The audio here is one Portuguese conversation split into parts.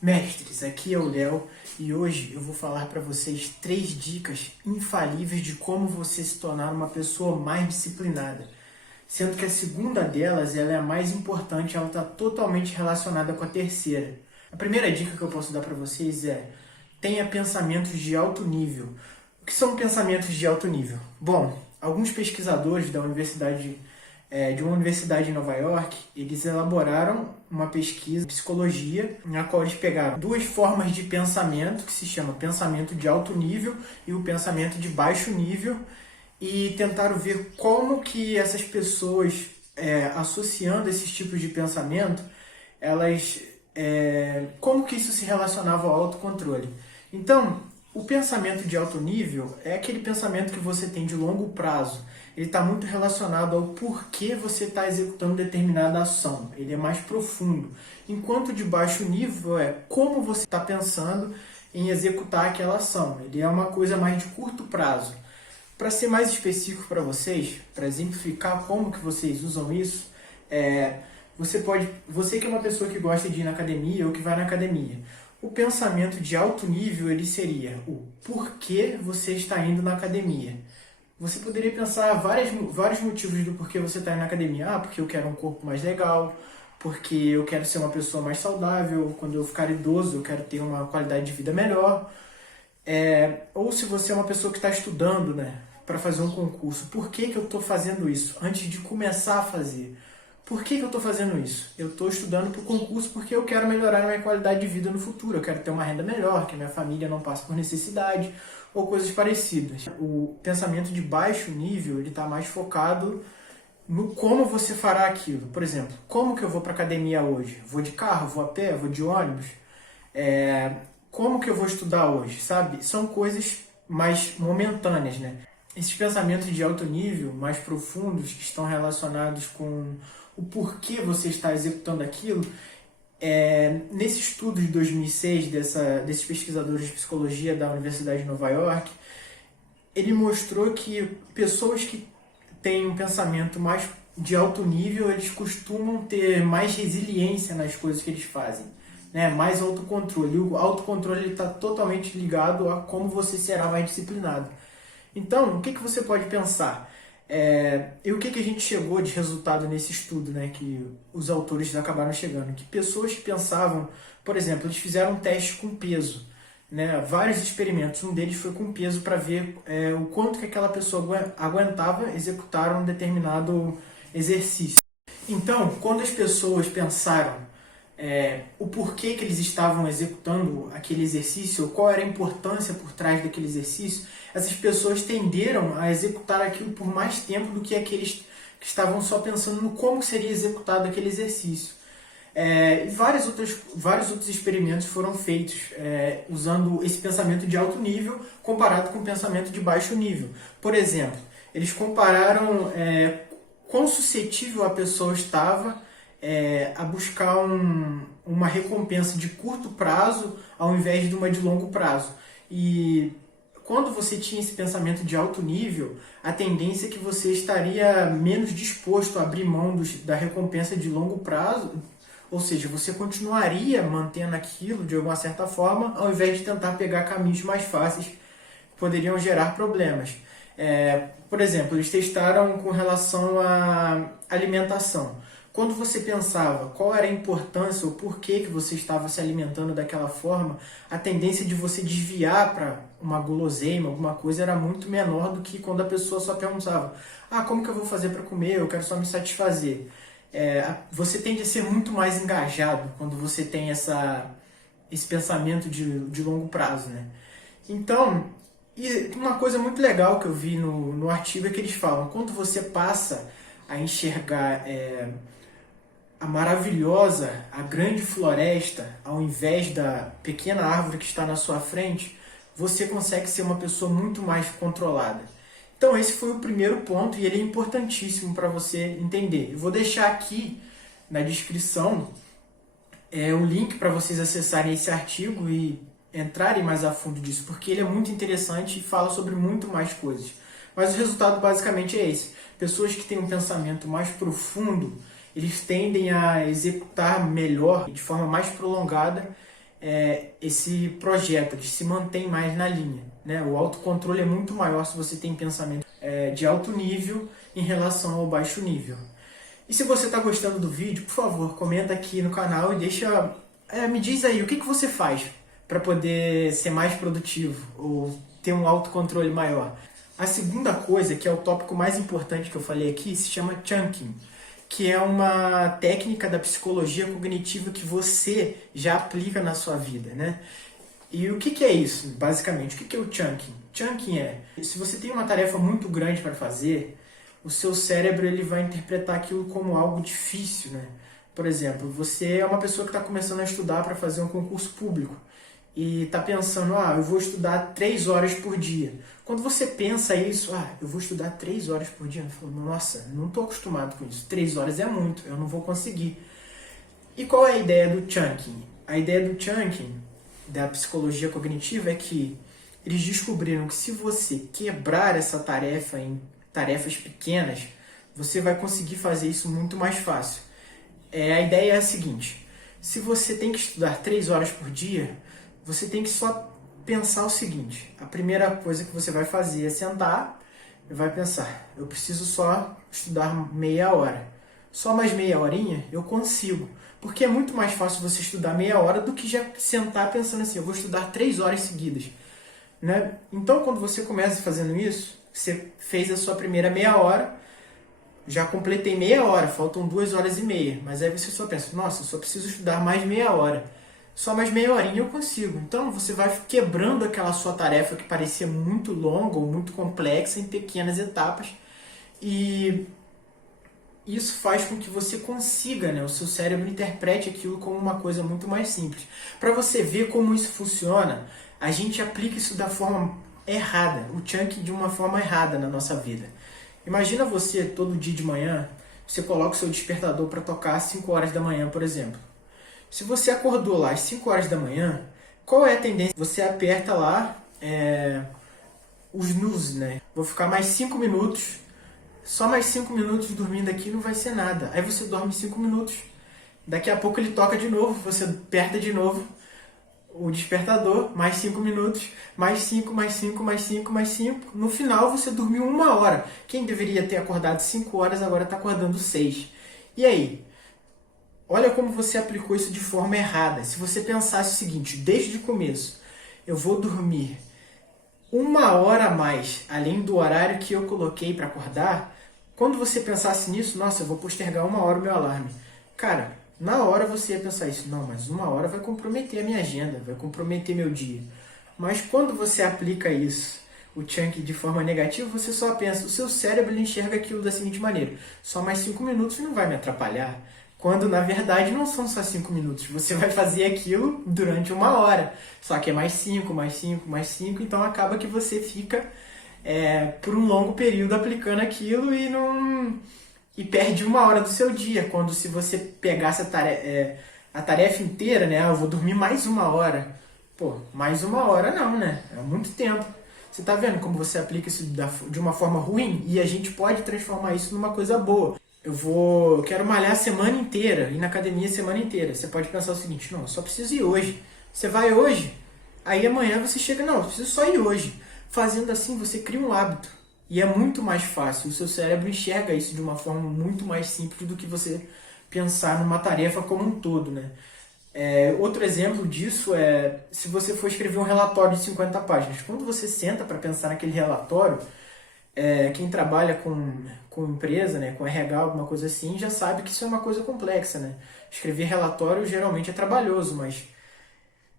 Mestres, aqui é o Léo e hoje eu vou falar para vocês 3 dicas infalíveis de como você se tornar uma pessoa mais disciplinada. Sendo que a segunda delas ela é a mais importante, ela está totalmente relacionada com a terceira. A primeira dica que eu posso dar para vocês é: tenha pensamentos de alto nível. O que são pensamentos de alto nível? Bom, alguns pesquisadores de uma universidade em Nova York, eles elaboraram uma pesquisa de psicologia, na qual eles pegaram 2 formas de pensamento, que se chama pensamento de alto nível e o pensamento de baixo nível, e tentaram ver como que essas pessoas, associando esses tipos de pensamento, como que isso se relacionava ao autocontrole. Então, o pensamento de alto nível é aquele pensamento que você tem de longo prazo. Ele está muito relacionado ao porquê você está executando determinada ação. Ele é mais profundo. Enquanto de baixo nível é como você está pensando em executar aquela ação. Ele é uma coisa mais de curto prazo. Para ser mais específico para vocês, para exemplificar como que vocês usam isso, você que é uma pessoa que gosta de ir na academia ou que vai na academia, o pensamento de alto nível ele seria o porquê você está indo na academia. Você poderia pensar vários motivos do porquê você está indo na academia. Porque eu quero um corpo mais legal, porque eu quero ser uma pessoa mais saudável, quando eu ficar idoso eu quero ter uma qualidade de vida melhor. Ou se você é uma pessoa que está estudando, para fazer um concurso, por que eu estou fazendo isso? Antes de começar a fazer, por que eu estou fazendo isso? Eu estou estudando para o concurso porque eu quero melhorar a minha qualidade de vida no futuro, eu quero ter uma renda melhor, que a minha família não passe por necessidade, ou coisas parecidas. O pensamento de baixo nível ele está mais focado no como você fará aquilo. Por exemplo, como que eu vou para a academia hoje? Vou de carro, vou a pé, vou de ônibus? Como que eu vou estudar hoje, sabe? São coisas mais momentâneas, Esses pensamentos de alto nível, mais profundos, que estão relacionados com o porquê você está executando aquilo, nesse estudo de 2006 desses pesquisadores de psicologia da Universidade de Nova York, ele mostrou que pessoas que têm um pensamento mais de alto nível, eles costumam ter mais resiliência nas coisas que eles fazem. Mais autocontrole. O autocontrole está totalmente ligado a como você será mais disciplinado. Então, o que você pode pensar? E o que a gente chegou de resultado nesse estudo, que os autores acabaram chegando? Que pessoas que pensavam, por exemplo, eles fizeram um teste com peso, vários experimentos, um deles foi com peso para ver o quanto que aquela pessoa aguentava executar um determinado exercício. Então, quando as pessoas pensaram o porquê que eles estavam executando aquele exercício, qual era a importância por trás daquele exercício, essas pessoas tenderam a executar aquilo por mais tempo do que aqueles que estavam só pensando no como seria executado aquele exercício. E vários outros experimentos foram feitos usando esse pensamento de alto nível comparado com o pensamento de baixo nível. Por exemplo, eles compararam quão suscetível a pessoa estava a buscar uma recompensa de curto prazo ao invés de uma de longo prazo. E quando você tinha esse pensamento de alto nível, a tendência é que você estaria menos disposto a abrir mão da recompensa de longo prazo, ou seja, você continuaria mantendo aquilo de alguma certa forma, ao invés de tentar pegar caminhos mais fáceis que poderiam gerar problemas. Por exemplo, eles testaram com relação à alimentação. Quando você pensava qual era a importância ou por que você estava se alimentando daquela forma, a tendência de você desviar para uma guloseima, alguma coisa, era muito menor do que quando a pessoa só perguntava: como que eu vou fazer para comer? Eu quero só me satisfazer. Você tende a ser muito mais engajado quando você tem esse pensamento de longo prazo, Então, e uma coisa muito legal que eu vi no artigo é que eles falam: quando você passa a enxergar a maravilhosa, a grande floresta, ao invés da pequena árvore que está na sua frente, você consegue ser uma pessoa muito mais controlada. Então esse foi o primeiro ponto e ele é importantíssimo para você entender. Eu vou deixar aqui na descrição o link para vocês acessarem esse artigo e entrarem mais a fundo disso, porque ele é muito interessante e fala sobre muito mais coisas. Mas o resultado basicamente é esse. Pessoas que têm um pensamento mais profundo, eles tendem a executar melhor, de forma mais prolongada, esse projeto, ele se mantém mais na linha, né? O autocontrole é muito maior se você tem pensamento de alto nível em relação ao baixo nível. E se você está gostando do vídeo, por favor, comenta aqui no canal e me diz aí o que você faz para poder ser mais produtivo ou ter um autocontrole maior. A segunda coisa, que é o tópico mais importante que eu falei aqui, se chama chunking, que é uma técnica da psicologia cognitiva que você já aplica na sua vida, né? E o que é isso, basicamente? O que é o chunking? Chunking se você tem uma tarefa muito grande para fazer, o seu cérebro ele vai interpretar aquilo como algo difícil, né? Por exemplo, você é uma pessoa que está começando a estudar para fazer um concurso público e está pensando, eu vou estudar 3 horas por dia. Quando você pensa isso, eu vou estudar 3 horas por dia, eu falo, nossa, não estou acostumado com isso, 3 horas é muito, eu não vou conseguir. E qual é a ideia do chunking? A ideia do chunking, da psicologia cognitiva, é que eles descobriram que se você quebrar essa tarefa em tarefas pequenas, você vai conseguir fazer isso muito mais fácil. A ideia é a seguinte, se você tem que estudar 3 horas por dia, você tem que só pensar o seguinte, a primeira coisa que você vai fazer é sentar e vai pensar, eu preciso só estudar meia hora. Só mais meia horinha eu consigo, porque é muito mais fácil você estudar meia hora do que já sentar pensando assim, eu vou estudar 3 horas seguidas. Né? Então, quando você começa fazendo isso, você fez a sua primeira meia hora, já completei meia hora, faltam 2 horas e meia, mas aí você só pensa, nossa, eu só preciso estudar mais meia hora. Só mais meia horinha eu consigo. Então você vai quebrando aquela sua tarefa que parecia muito longa ou muito complexa em pequenas etapas. E isso faz com que você consiga, né? O seu cérebro interprete aquilo como uma coisa muito mais simples. Para você ver como isso funciona, a gente aplica isso da forma errada, o chunk de uma forma errada na nossa vida. Imagina você todo dia de manhã, você coloca o seu despertador para tocar às 5 horas da manhã, por exemplo. Se você acordou lá às 5 horas da manhã, qual é a tendência? Você aperta lá o snooze, né? Vou ficar mais 5 minutos, só mais 5 minutos dormindo aqui não vai ser nada. Aí você dorme 5 minutos, daqui a pouco ele toca de novo, você aperta de novo o despertador, mais 5 minutos, mais 5, mais 5, mais 5, mais 5. No final você dormiu 1 hora. Quem deveria ter acordado 5 horas agora está acordando 6. E aí? Olha como você aplicou isso de forma errada. Se você pensasse o seguinte, desde o começo, eu vou dormir 1 hora a mais, além do horário que eu coloquei para acordar, quando você pensasse nisso, nossa, eu vou postergar 1 hora o meu alarme. Cara, na hora você ia pensar isso, não, mas 1 hora vai comprometer a minha agenda, vai comprometer meu dia. Mas quando você aplica isso, o chunk de forma negativa, você só pensa, o seu cérebro ele enxerga aquilo da seguinte maneira, só mais 5 minutos não vai me atrapalhar. Quando, na verdade, não são só 5 minutos. Você vai fazer aquilo durante 1 hora. Só que é mais 5, mais 5, mais 5. Então, acaba que você fica por um longo período aplicando aquilo e perde 1 hora do seu dia. Quando se você pegasse a tarefa inteira, né? Eu vou dormir mais 1 hora. Pô, mais 1 hora não, né? É muito tempo. Você tá vendo como você aplica isso de uma forma ruim? E a gente pode transformar isso numa coisa boa. Eu quero malhar a semana inteira, ir na academia a semana inteira. Você pode pensar o seguinte, não, eu só preciso ir hoje. Você vai hoje, aí amanhã você chega, não, eu preciso só ir hoje. Fazendo assim, você cria um hábito. E é muito mais fácil, o seu cérebro enxerga isso de uma forma muito mais simples do que você pensar numa tarefa como um todo, né? Outro exemplo disso é se você for escrever um relatório de 50 páginas. Quando você senta para pensar naquele relatório, quem trabalha com empresa, né, com RH, alguma coisa assim, já sabe que isso é uma coisa complexa, né? Escrever relatório geralmente é trabalhoso, mas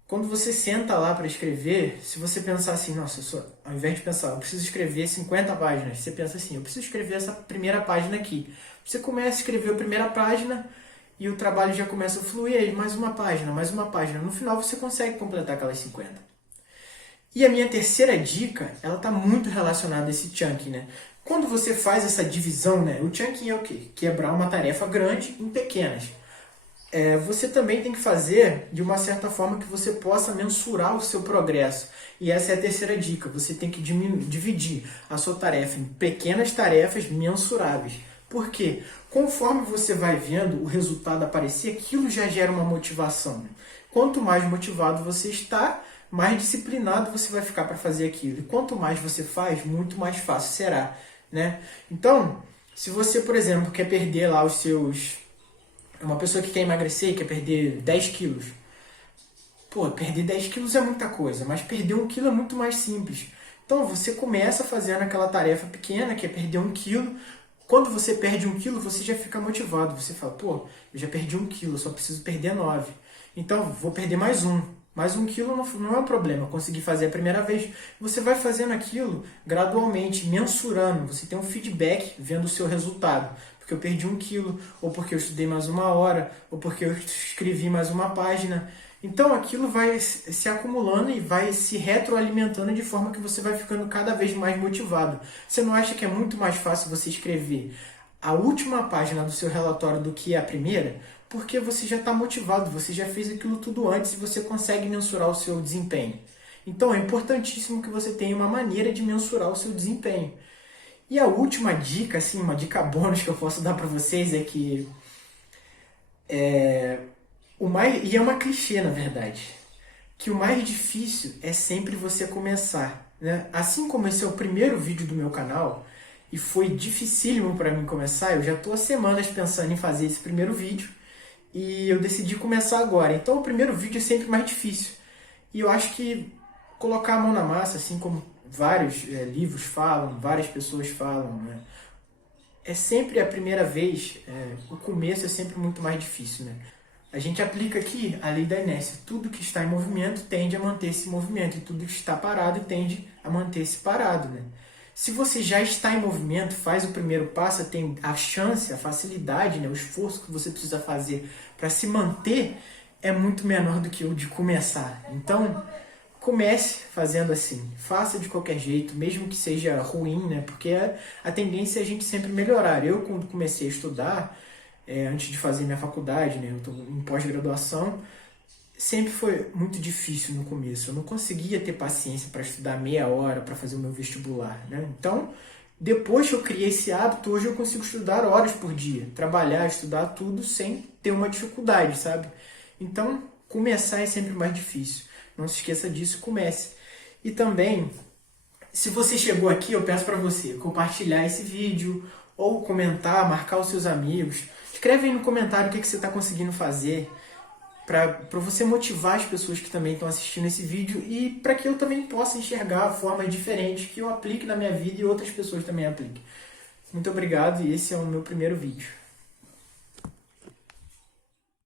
quando você senta lá para escrever, se você pensar assim, nossa, ao invés de pensar, eu preciso escrever 50 páginas, você pensa assim, eu preciso escrever essa primeira página aqui. Você começa a escrever a primeira página e o trabalho já começa a fluir, aí mais uma página, mais uma página. No final você consegue completar aquelas 50. E a minha terceira dica, ela está muito relacionada a esse chunking, né? Quando você faz essa divisão, né? O chunking é o quê? Quebrar uma tarefa grande em pequenas. Você também tem que fazer de uma certa forma que você possa mensurar o seu progresso. E essa é a terceira dica. Você tem que dividir a sua tarefa em pequenas tarefas mensuráveis. Porque conforme você vai vendo o resultado aparecer, aquilo já gera uma motivação. Quanto mais motivado você está, mais disciplinado você vai ficar para fazer aquilo. E quanto mais você faz, muito mais fácil será, né? Então, se você, por exemplo, quer perder lá os seus... Uma pessoa que quer emagrecer, quer perder 10 quilos. Pô, perder 10 quilos é muita coisa, mas perder 1 quilo é muito mais simples. Então, você começa fazendo aquela tarefa pequena, que é perder 1 quilo. Quando você perde 1 quilo, você já fica motivado. Você fala, pô, eu já perdi 1 quilo, só preciso perder 9. Então, vou perder mais 1. Mais 1 quilo não é um problema, consegui fazer a primeira vez. Você vai fazendo aquilo gradualmente, mensurando. Você tem um feedback vendo o seu resultado. Porque eu perdi 1 quilo, ou porque eu estudei mais 1 hora, ou porque eu escrevi mais uma página. Então aquilo vai se acumulando e vai se retroalimentando de forma que você vai ficando cada vez mais motivado. Você não acha que é muito mais fácil você escrever a última página do seu relatório do que a primeira? Porque você já está motivado, você já fez aquilo tudo antes e você consegue mensurar o seu desempenho. Então é importantíssimo que você tenha uma maneira de mensurar o seu desempenho. E a última dica, assim, uma dica bônus que eu posso dar para vocês é que e é uma clichê, na verdade, que o mais difícil é sempre você começar, né? Assim como esse é o primeiro vídeo do meu canal e foi dificílimo para mim começar, eu já estou há semanas pensando em fazer esse primeiro vídeo e eu decidi começar agora. Então o primeiro vídeo é sempre mais difícil. E eu acho que colocar a mão na massa, assim como vários livros falam, várias pessoas falam, né? É sempre a primeira vez, o começo é sempre muito mais difícil, né? A gente aplica aqui a lei da inércia. Tudo que está em movimento tende a manter-se em movimento e tudo que está parado tende a manter-se parado, né? Se você já está em movimento, faz o primeiro passo, tem a chance, a facilidade, né? O esforço que você precisa fazer para se manter é muito menor do que o de começar. Então, comece fazendo assim, faça de qualquer jeito, mesmo que seja ruim, né? Porque a tendência é a gente sempre melhorar. Eu, quando comecei a estudar, antes de fazer minha faculdade, né? Eu estou em pós-graduação, sempre foi muito difícil no começo. Eu não conseguia ter paciência para estudar meia hora para fazer o meu vestibular, né? Então, depois que eu criei esse hábito, hoje eu consigo estudar horas por dia, trabalhar, estudar tudo sem ter uma dificuldade, sabe? Então, começar é sempre mais difícil. Não se esqueça disso, comece. E também, se você chegou aqui, eu peço para você compartilhar esse vídeo, ou comentar, marcar os seus amigos. Escreve aí no comentário o que você está conseguindo fazer, para você motivar as pessoas que também estão assistindo esse vídeo e para que eu também possa enxergar formas diferentes que eu aplique na minha vida e outras pessoas também apliquem. Muito obrigado e esse é o meu primeiro vídeo.